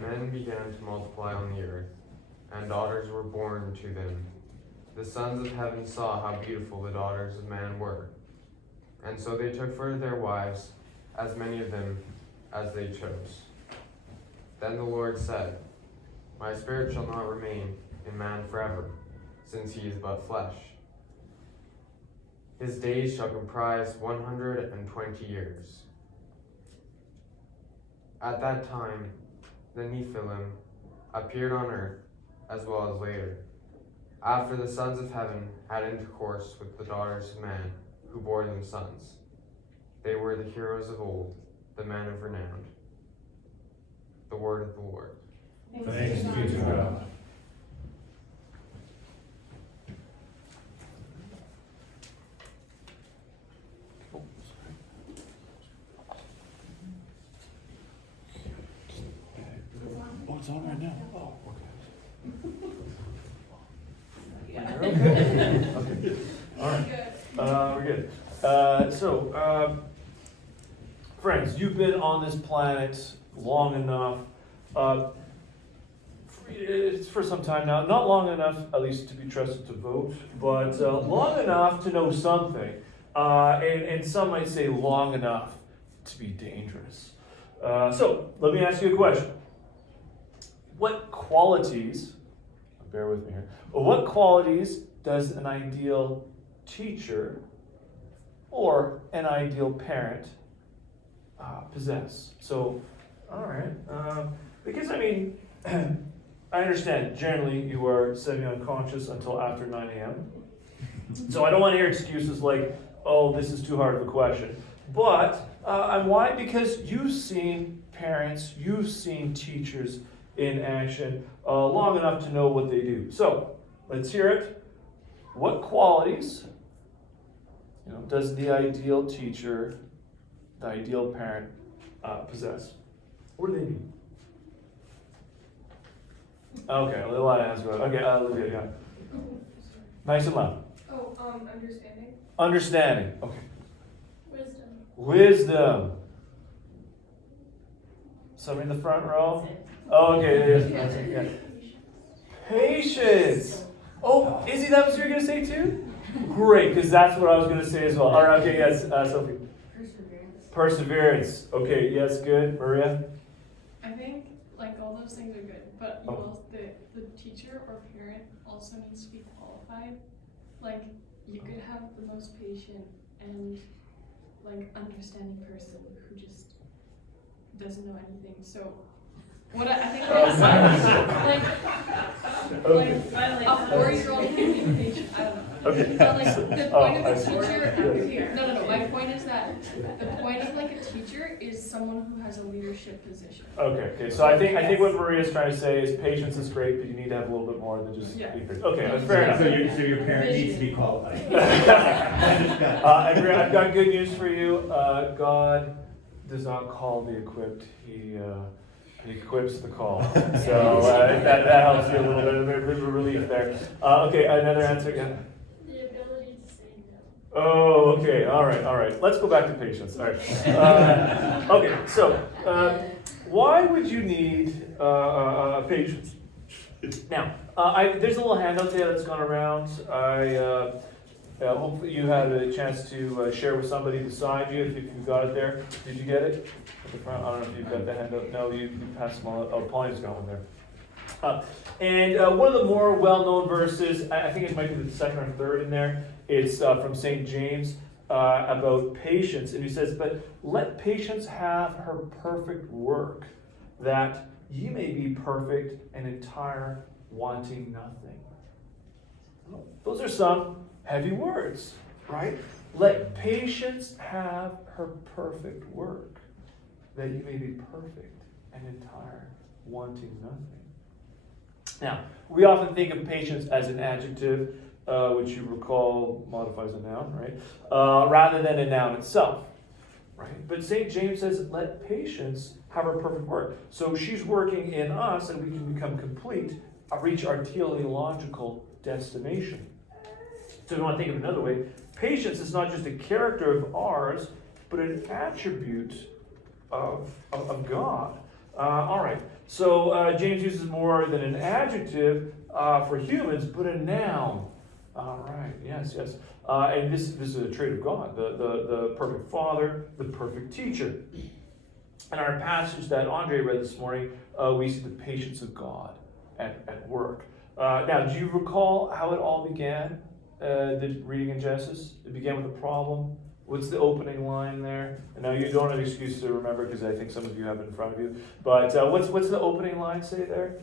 men began to multiply on the earth, and daughters were born to them. The sons of heaven saw how beautiful the daughters of man were, and so they took for their wives as many of them as they chose. Then the Lord said, My spirit shall not remain in man forever, since he is but flesh. His days shall comprise 120 years. At that time, the Nephilim appeared on earth, as well as later, after the sons of heaven had intercourse with the daughters of man, who bore them sons. They were the heroes of old, the men of renown. The word of the Lord. Thanks be to God. Oh, it's on right now. Oh, okay. Okay. All right. We're good. Friends, you've been on this planet long enough. It's for some time now. Not long enough, at least, to be trusted to vote, but long enough to know something. And some might say long enough to be dangerous. So, let me ask you a question. What qualities, bear with me here, what qualities does an ideal teacher or an ideal parent possess? So, all right, because I mean, I understand generally you are semi-unconscious until after 9 a.m. So I don't want to hear excuses like, oh, this is too hard of a question. But and why? Because you've seen parents, you've seen teachers in action long enough to know what they do. So let's hear it. What qualities, does the ideal teacher, the ideal parent possess? What do they mean? Okay, a little lot of hands going. Okay, Olivia, yeah. Nice and loud. Oh, understanding. Understanding. Okay. Wisdom. Wisdom. Somebody in the front row? Oh, okay, it is. That's it, yeah. Patience. Oh, Izzy, that was what you were going to say too? Great, because that's what I was going to say as well. All right, okay, yes, Sophie. Perseverance. Perseverance. Okay, yes, good. Maria? I think, all those things are good, but you also, the teacher or parent also needs to be qualified. You could have the most patient and, understanding person who just doesn't know anything. So, what I think a 4-year-old can be patient. I don't know. Okay. But the point of a teacher, no. My point is that the point of a teacher is someone who has a leadership position. Okay. So I think what Maria's trying to say is patience is great, but you need to have a little bit more than just be patient. Okay, that's fair enough. So your parent needs to be qualified. I've got good news for you. God does not call the equipped. He equips the call. So that helps you a little bit of relief there. Okay, another answer again. The ability to say no. Oh, okay. All right. Let's go back to patience. All right. Okay, so why would you need patience? Now, there's a little handout there that's gone around. Hopefully you had a chance to share with somebody beside you if you've got it there. Did you get it? At the front? I don't know if you've got the handout. No, you passed them all. Oh, Pauline's got one there. And one of the more well-known verses, I think it might be the second or third in there, is from St. James about patience. And he says, but let patience have her perfect work, that ye may be perfect and entire, wanting nothing. Those are some heavy words, right? Let patience have her perfect work, that you may be perfect and entire, wanting nothing. Now, we often think of patience as an adjective, which you recall modifies a noun, right? Rather than a noun itself, right? But St. James says, let patience have her perfect work. So she's working in us, and we can become complete, reach our theological destination. So if you want to think of it another way, patience is not just a character of ours, but an attribute of God. All right. So James uses more than an adjective for humans, but a noun. All right, yes. And this is a trait of God, the perfect Father, the perfect teacher. In our passage that Andre read this morning, we see the patience of God at work. Now, do you recall how it all began, the reading in Genesis? It began with a problem. What's the opening line there? And now you don't have an excuse to remember because I think some of you have it in front of you. But what's the opening line say there?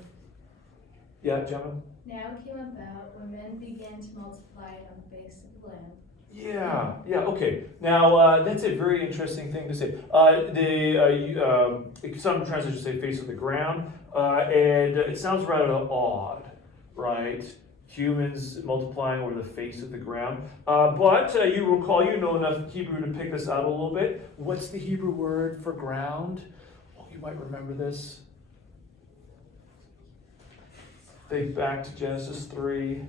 Yeah, Gemma? Now it came about when men began to multiply on the face of the land. Yeah, okay. Now, that's a very interesting thing to say. Some translations say face of the ground, and it sounds rather odd, right? Humans multiplying over the face of the ground. But you recall, you know enough Hebrew to pick this out a little bit. What's the Hebrew word for ground? Oh, you might remember this. Think back to Genesis 3.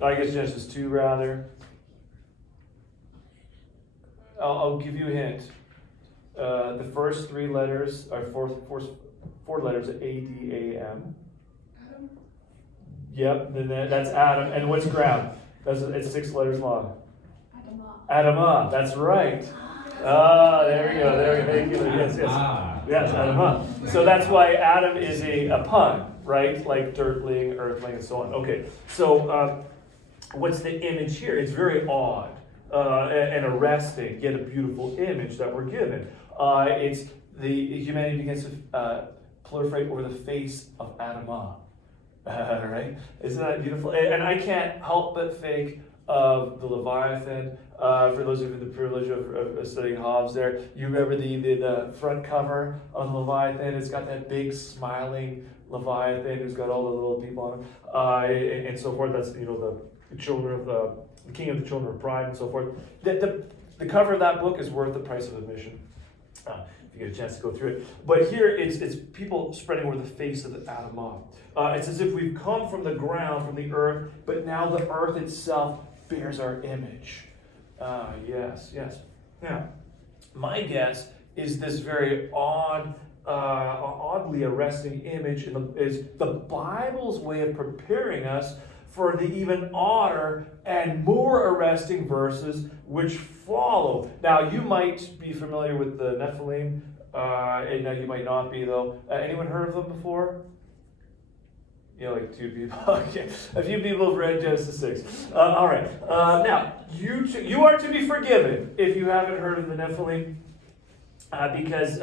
I guess Genesis 2, rather. I'll give you a hint. The first three letters are four letters, A-D-A-M. Adam? Yep, then that's Adam. And what's ground? It's 6 letters long. Adamah. Adamah, that's right. There we go. Thank you. Yes. Yes, Adamah. So that's why Adam is a pun, right? Like dirtling, earthling, and so on. Okay, so what's the image here? It's very odd and arresting, yet a beautiful image that we're given. It's the humanity begins to proliferate over the face of Adamah. Right? Isn't that beautiful? And I can't help but think of the Leviathan. For those of you with the privilege of studying Hobbes there, you remember the front cover on the Leviathan. It's got that big smiling Leviathan who's got all the little people on him, and so forth. That's the children of the king of the children of pride and so forth. The cover of that book is worth the price of admission. If you get a chance to go through it. But here it's people spreading over the face of the Adamah. It's as if we've come from the ground, from the earth, but now the earth itself bears our image. Yes. Now, my guess is this very oddly arresting image is the Bible's way of preparing us for the even odder and more arresting verses which follow. Now, you might be familiar with the Nephilim, and now you might not be, though. Anyone heard of them before? Yeah, like 2 people. Okay, a few people have read Genesis 6. All right. Now, you are to be forgiven if you haven't heard of the Nephilim, because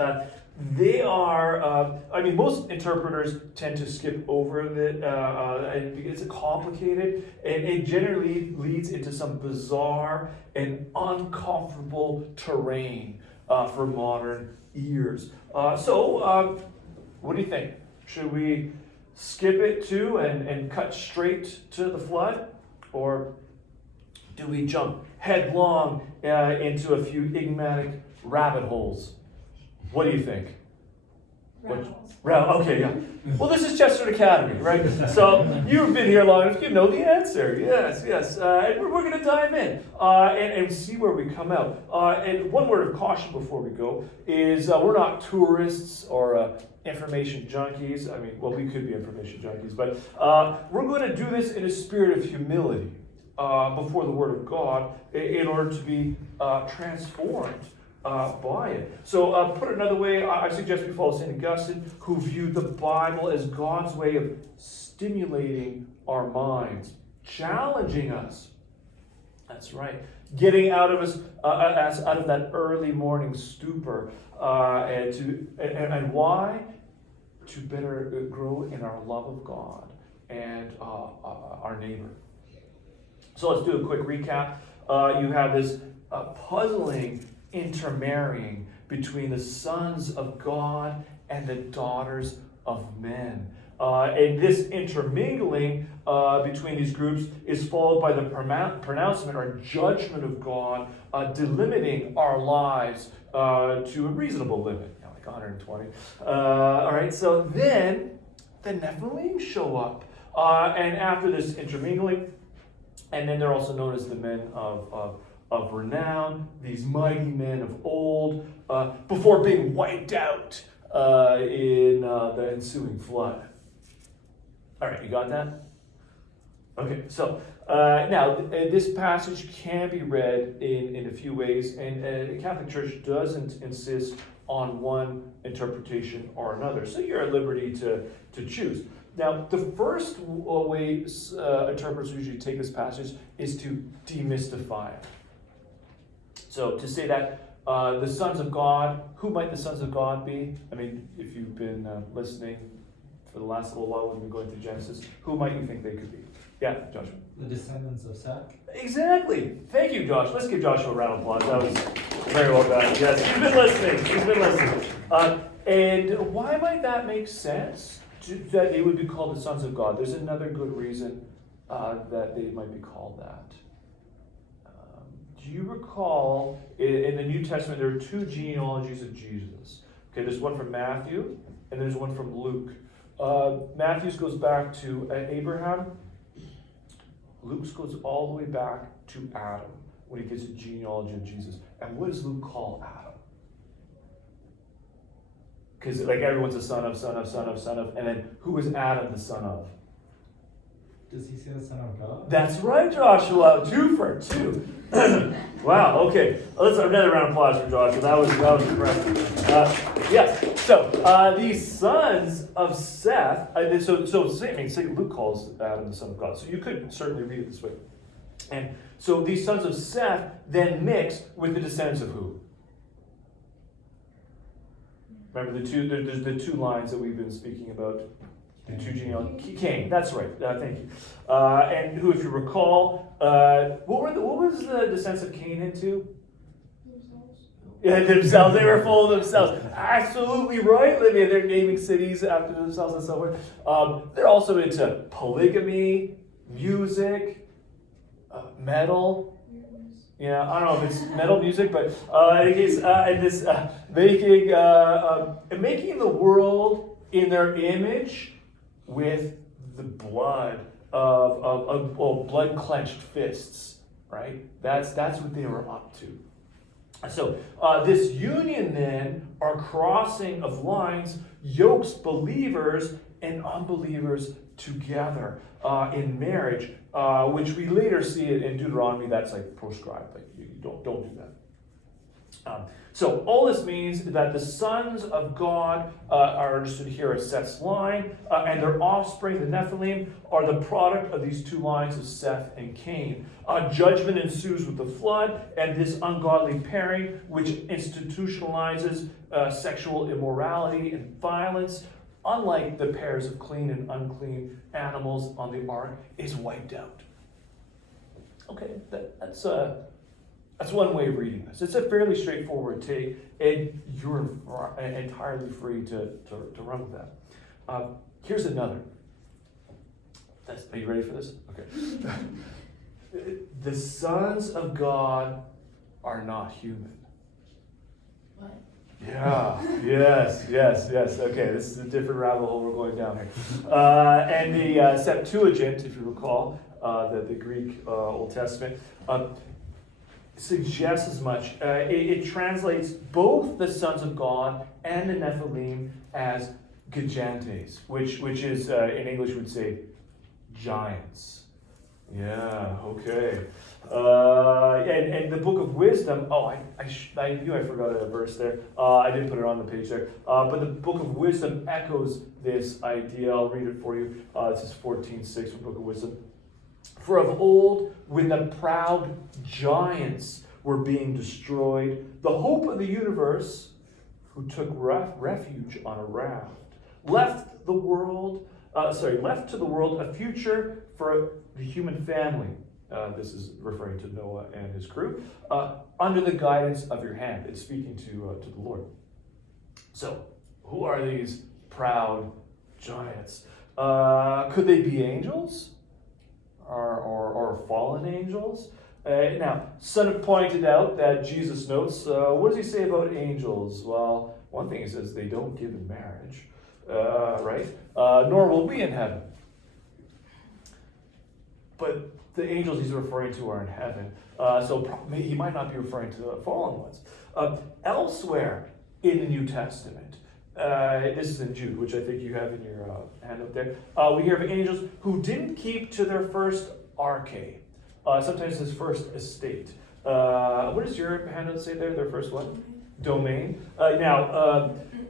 they are. Most interpreters tend to skip over it, and it's complicated, and it generally leads into some bizarre and uncomfortable terrain for modern ears. So, what do you think? Should we skip it too and cut straight to the flood? Or do we jump headlong into a few enigmatic rabbit holes? What do you think? Okay, yeah. Well, this is Chester Academy, right? So you've been here long enough, you know the answer. Yes. And we're going to dive in and see where we come out. And one word of caution before we go is we're not tourists or information junkies. We could be information junkies, but we're going to do this in a spirit of humility before the Word of God in order to be transformed by it. So put it another way, I suggest we follow St. Augustine, who viewed the Bible as God's way of stimulating our minds, challenging us. That's right. Getting out of us out of that early morning stupor, and why? To better grow in our love of God and our neighbor. So let's do a quick recap. You have this puzzling intermarrying between the sons of God and the daughters of men. And this intermingling between these groups is followed by the pronouncement or judgment of God, delimiting our lives to a reasonable limit, like 120. All right, so then the Nephilim show up. And after this intermingling, and then they're also known as the men of renown, these mighty men of old, before being wiped out in the ensuing flood. All right, you got that? Okay, so now this passage can be read in a few ways, and the Catholic Church doesn't insist on one interpretation or another, so you're at liberty to choose. Now, the first way interpreters usually take this passage is to demystify it. So to say that the sons of God, who might the sons of God be? I mean, if you've been listening for the last little while, we've been going through Genesis, who might you think they could be? Yeah, Joshua. The descendants of Seth. Exactly. Thank you, Josh. Let's give Joshua a round of applause. That was very well done. Yes, he's been listening. He's been listening. And why might that make sense? That they would be called the sons of God. There's another good reason that they might be called that. Do you recall in the New Testament there are two genealogies of Jesus? Okay, there's one from Matthew and there's one from Luke. Matthew's goes back to Abraham. Luke's goes all the way back to Adam when he gives a genealogy of Jesus. And what does Luke call Adam? Because like everyone's a son of, and then who is Adam the son of? Does he say the son of God? That's right, Joshua. 2 for 2. Wow. Okay. Let's have another round of applause for Joshua. That was impressive. Yes. So these sons of Seth. Say Luke calls Adam the son of God. So you could certainly read it this way. And so these sons of Seth then mix with the descendants of who? Remember there's the two lines that we've been speaking about. The two genealogies. Cain, that's right. Thank you. And who, if you recall, what was the descendants of Cain into? Themselves. Yeah, themselves. They were full of themselves. Absolutely right, Livia. They're naming cities after themselves and so forth. They're also into polygamy, music, metal. Yeah, I don't know if it's metal music, but making the world in their image with the blood of blood-clenched fists, right? That's what they were up to. So this union then, or crossing of lines, yokes believers and unbelievers together in marriage, which we later see it in Deuteronomy. That's like proscribed, like you don't do that. So all this means that the sons of God are understood here as Seth's line, and their offspring, the Nephilim, are the product of these two lines of Seth and Cain. Judgment ensues with the flood, and this ungodly pairing, which institutionalizes sexual immorality and violence, unlike the pairs of clean and unclean animals on the ark, is wiped out. Okay, that's one way of reading this. It's a fairly straightforward take, and you're entirely free to run with that. Here's another. Are you ready for this? Okay. The sons of God are not human. What? Yeah, yes. Okay, this is a different rabbit hole we're going down here. And the Septuagint, if you recall, the Greek Old Testament, suggests as much. It translates both the sons of God and the Nephilim as gigantes, which is, in English would say, giants. Yeah, okay. And the Book of Wisdom, I knew I forgot a verse there. I didn't put it on the page there. But the Book of Wisdom echoes this idea. I'll read it for you. This is 14:6 from the Book of Wisdom. For of old, when the proud giants were being destroyed, the hope of the universe, who took refuge on a raft, left to the world a future for the human family. This is referring to Noah and his crew, under the guidance of your hand. It's speaking to the Lord. So, who are these proud giants? Could they be angels? Or fallen angels? Now, some have pointed out that Jesus notes, what does he say about angels? Well, one thing he says, they don't give in marriage, right? Nor will we in heaven. But the angels he's referring to are in heaven, so he might not be referring to the fallen ones. Elsewhere in the New Testament, this is in Jude, which I think you have in your handout there. We hear of angels who didn't keep to their first arche, sometimes his first estate. What does your handout say there? Their first what? Domain.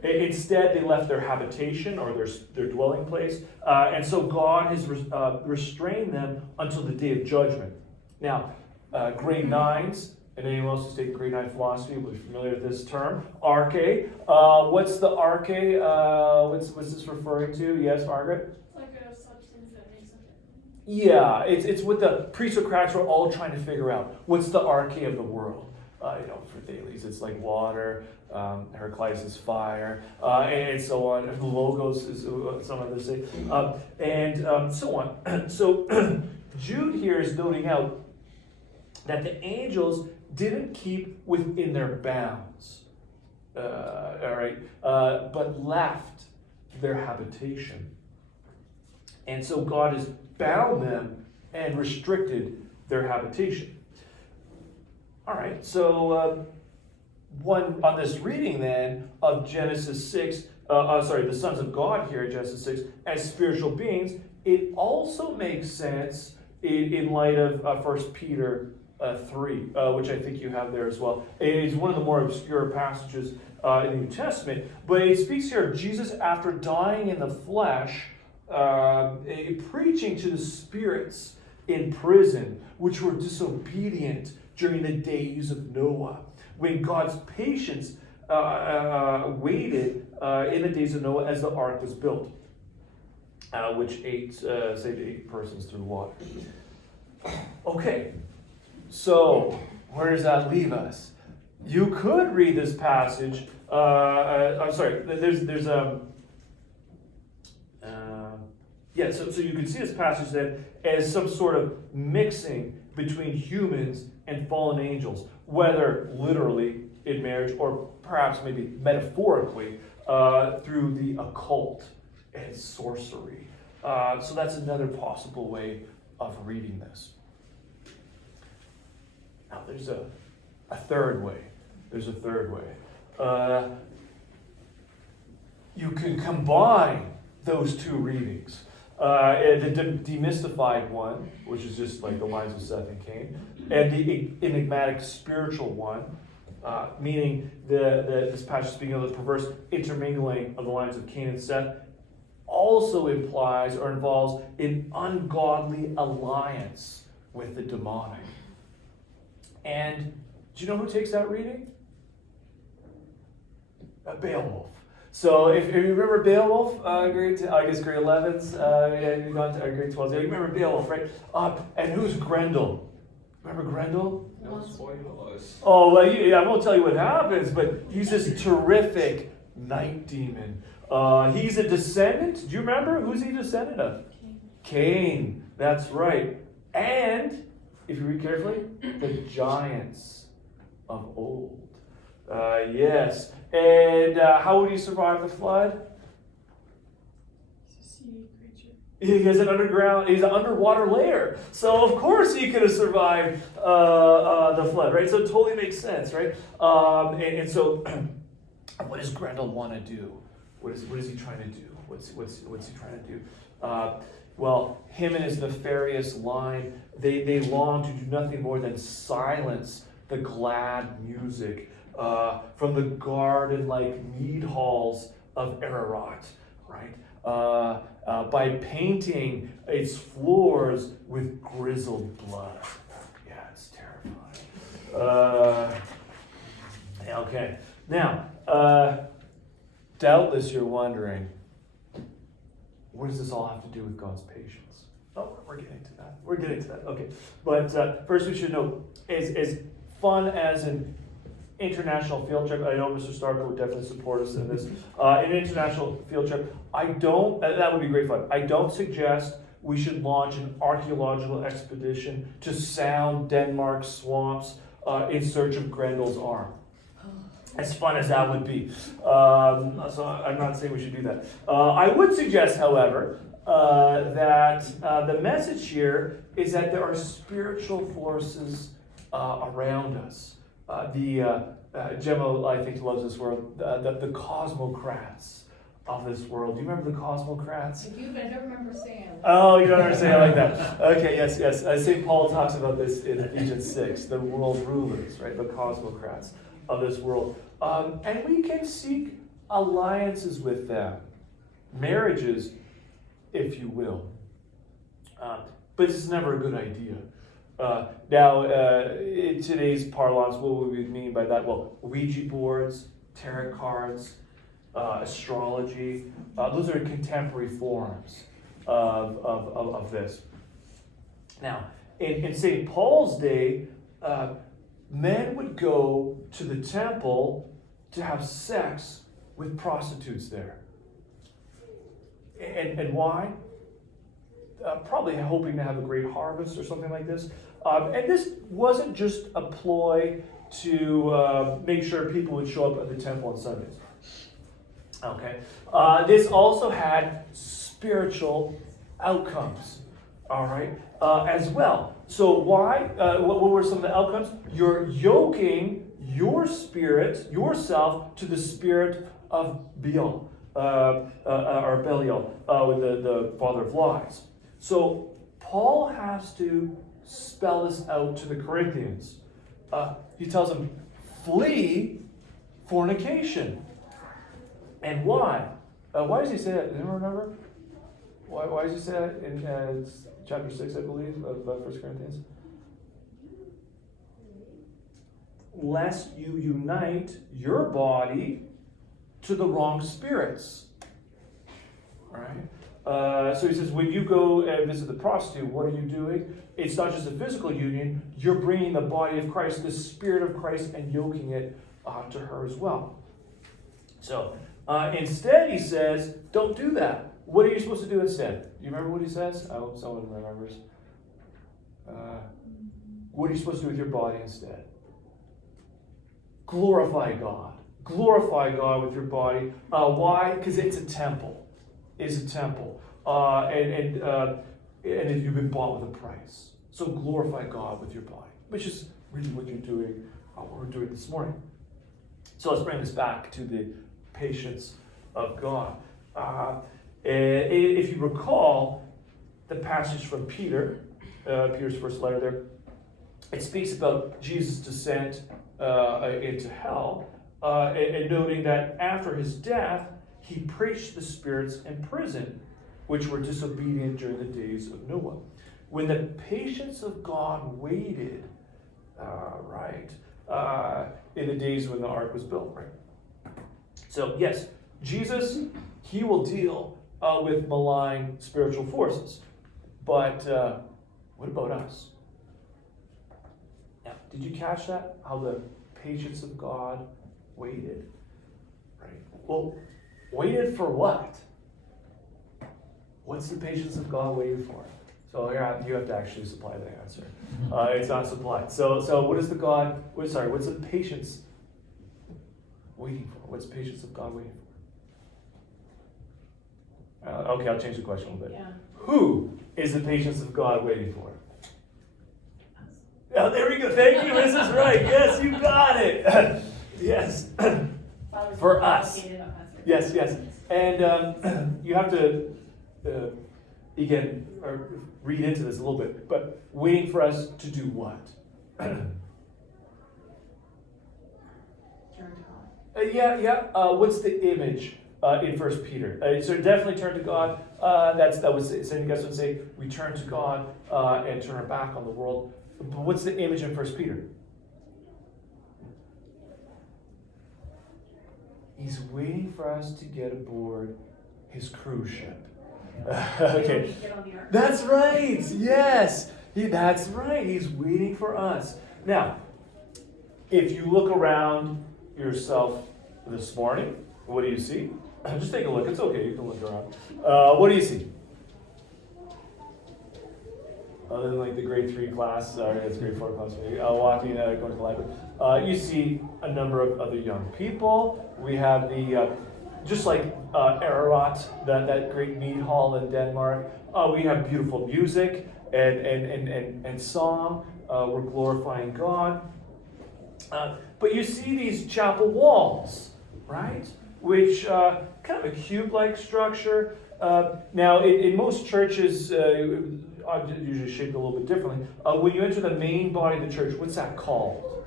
Instead, they left their habitation or their dwelling place, and so God has restrained them until the day of judgment. Now, grade 9s, and anyone else who's taking grade 9 philosophy will be familiar with this term, arche. What's the arche? What's this referring to? Yes, Margaret? It's like a substance that makes up it. Yeah, it's what the pre-Socratics were all trying to figure out. What's the arche of the world? For Thales, it's like water. Heraclitus is fire, and so on. The Logos is some others say, and so on. So Jude here is noting out that the angels didn't keep within their bounds, but left their habitation. And so God has bound them and restricted their habitation. All right, so on this reading then of Genesis 6, the sons of God here at Genesis 6 as spiritual beings, it also makes sense in light of 1 Peter 3, which I think you have there as well. It's one of the more obscure passages in the New Testament, but it speaks here of Jesus after dying in the flesh, preaching to the spirits in prison, which were disobedient during the days of Noah, when God's patience waited in the days of Noah as the ark was built, which saved 8 persons through water. Okay, so where does that leave us? You could read this passage. So you can see this passage then as some sort of mixing between humans and fallen angels, whether literally in marriage or perhaps maybe metaphorically through the occult and sorcery. So that's another possible way of reading this. Now there's a third way. You can combine those two readings. The demystified one, which is just like the lines of Seth and Cain, and the enigmatic spiritual one, meaning this passage speaking of the perverse intermingling of the lines of Cain and Seth, also implies or involves an ungodly alliance with the demonic. And do you know who takes that reading? Beowulf. So if you remember Beowulf, grade 11s, you've gone to grade 12s. You remember Beowulf, right? And who's Grendel? Remember Grendel? No spoilers. Oh, well, I won't tell you what happens, but he's this terrific night demon. He's a descendant. Do you remember? Who's he a descendant of? Cain. That's right. And, if you read carefully, the giants of old. Yes. And how would he survive the flood? He's a sea creature. He has he's an underwater layer. So of course he could have survived the flood, right? So it totally makes sense, right? And so what does Grendel want to do? What is he trying to do? What's he trying to do? Well, him and his nefarious line, they long to do nothing more than silence the glad music from the garden-like mead halls of Ararat, right? By painting its floors with grizzled blood. Yeah, it's terrifying. Okay, now, doubtless you're wondering, what does this all have to do with God's patience? Oh, we're getting to that. Okay, but first we should know, as fun as an international field trip, I know Mr. Starker would definitely support us in this. An international field trip, that would be great fun. I don't suggest we should launch an archaeological expedition to sound Denmark's swamps in search of Grendel's arm. As fun as that would be. So I'm not saying we should do that. I would suggest, however, that the message here is that there are spiritual forces around us. Gemma, I think, loves this word, the cosmocrats of this world. Do you remember the cosmocrats? I do, but I don't remember saying it. Oh, you don't understand like that. Okay, yes. St. Paul talks about this in Ephesians 6, the world rulers, right? The cosmocrats of this world. And we can seek alliances with them, marriages, if you will. But it's never a good idea. Now, in today's parlance, what would we mean by that? Well, Ouija boards, tarot cards, astrology, those are contemporary forms of this. Now, in St. Paul's day, men would go to the temple to have sex with prostitutes there. And why? Probably hoping to have a great harvest or something like this. And this wasn't just a ploy to make sure people would show up at the temple on Sundays. Okay. This also had spiritual outcomes, all right, as well. So why? What were some of the outcomes? You're yoking your spirit, yourself, to the spirit of Beowulf, or Belial, with the father of lies. So Paul has to spell this out to the Corinthians. He tells them, flee fornication. And why? Why does he say that? Does anyone remember? Why does he say that in chapter 6, I believe, of 1 Corinthians? Lest you unite your body to the wrong spirits. Right? So he says, when you go and visit the prostitute, what are you doing? It's not just a physical union. You're bringing the body of Christ, the Spirit of Christ, and yoking it to her as well. So instead, he says, don't do that. What are you supposed to do instead? You remember what he says? I hope someone remembers. What are you supposed to do with your body instead? Glorify God. Glorify God with your body. Why? Because it's a temple. It's a temple. And you've been bought with a price. So glorify God with your body, which is really what you're doing, what we're doing this morning. So let's bring this back to the patience of God. If you recall the passage from Peter, Peter's first letter there, it speaks about Jesus' descent into hell, and noting that after his death, he preached the spirits in prison, which were disobedient during the days of Noah. When the patience of God waited, in the days when the ark was built, right? So yes, Jesus, he will deal with malign spiritual forces. But what about us? Now, did you catch that? How the patience of God waited? Right. Well, waited for what? What's the patience of God waiting for? So you have to actually supply the answer. It's not supplied. So what is what's the patience waiting for? What's the patience of God waiting for? Okay, I'll change the question a little bit. Yeah. Who is the patience of God waiting for? Oh, there we go. Thank you, Mrs. Right. Yes, you got it. Yes. For us. Yes. And you have to, again, read into this a little bit, but waiting for us to do what? Turn to God. What's the image in 1 Peter? So definitely turn to God. That was St. Augustine would say, we turn to God and turn our back on the world. But what's the image in 1 Peter? He's waiting for us to get aboard his cruise ship. Okay. Get on the ark. That's right. Yes. That's right. He's waiting for us. Now, if you look around yourself this morning, what do you see? Just take a look. It's okay. You can look around. What do you see? Other than like the grade 3 class, it's grade 4 class, maybe, walking, going to the library. You see a number of other young people. We have the, just like Ararat, that great mead hall in Denmark. We have beautiful music and song. We're glorifying God. But you see these chapel walls, right? Which kind of a cube-like structure. Now, in most churches, usually shaped a little bit differently. When you enter the main body of the church, what's that called?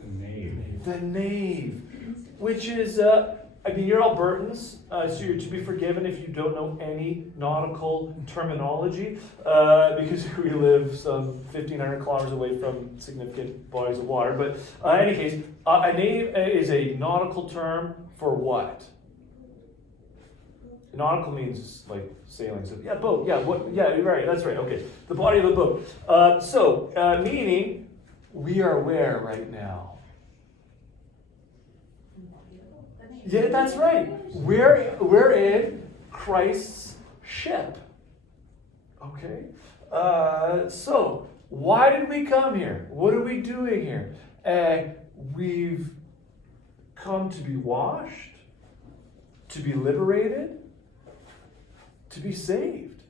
The nave. The nave, which is, I mean, you're Albertans, so you're to be forgiven if you don't know any nautical terminology, because we live some 1,500 kilometers away from significant bodies of water. But in any case, a nave is a nautical term for what? Nautical means like sailing. So yeah, boat. Yeah, what? Yeah, you're right. That's right. Okay, the body of a boat. So meaning, we are where right now? Yeah, that's right. We're in Christ's ship. Okay? So, why did we come here? What are we doing here? We've come to be washed, to be liberated, to be saved.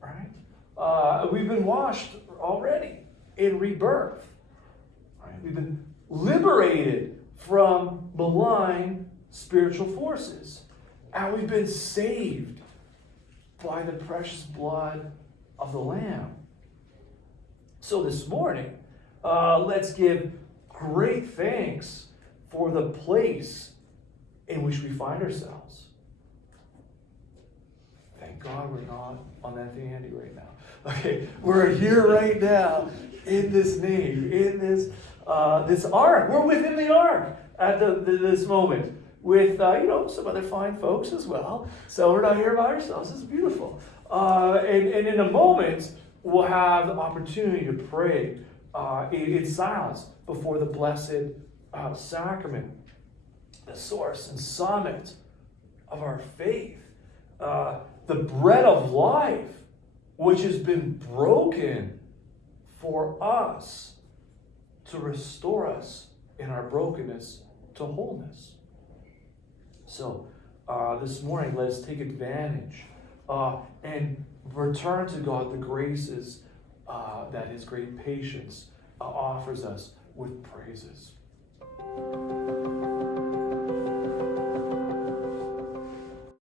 Right? We've been washed already in rebirth. Right? We've been liberated from malign spiritual forces. And we've been saved by the precious blood of the Lamb. So this morning, let's give great thanks for the place in which we find ourselves. Thank God we're not on that thing handy right now. Okay, we're here right now in this nave, in this ark. We're within the ark at this moment with some other fine folks as well. So we're not here by ourselves. It's beautiful. And in a moment, we'll have the opportunity to pray in silence before the blessed sacrament, the source and summit of our faith, the bread of life, which has been broken for us to restore us in our brokenness to wholeness. So this morning, let us take advantage and return to God the graces that His great patience offers us with praises.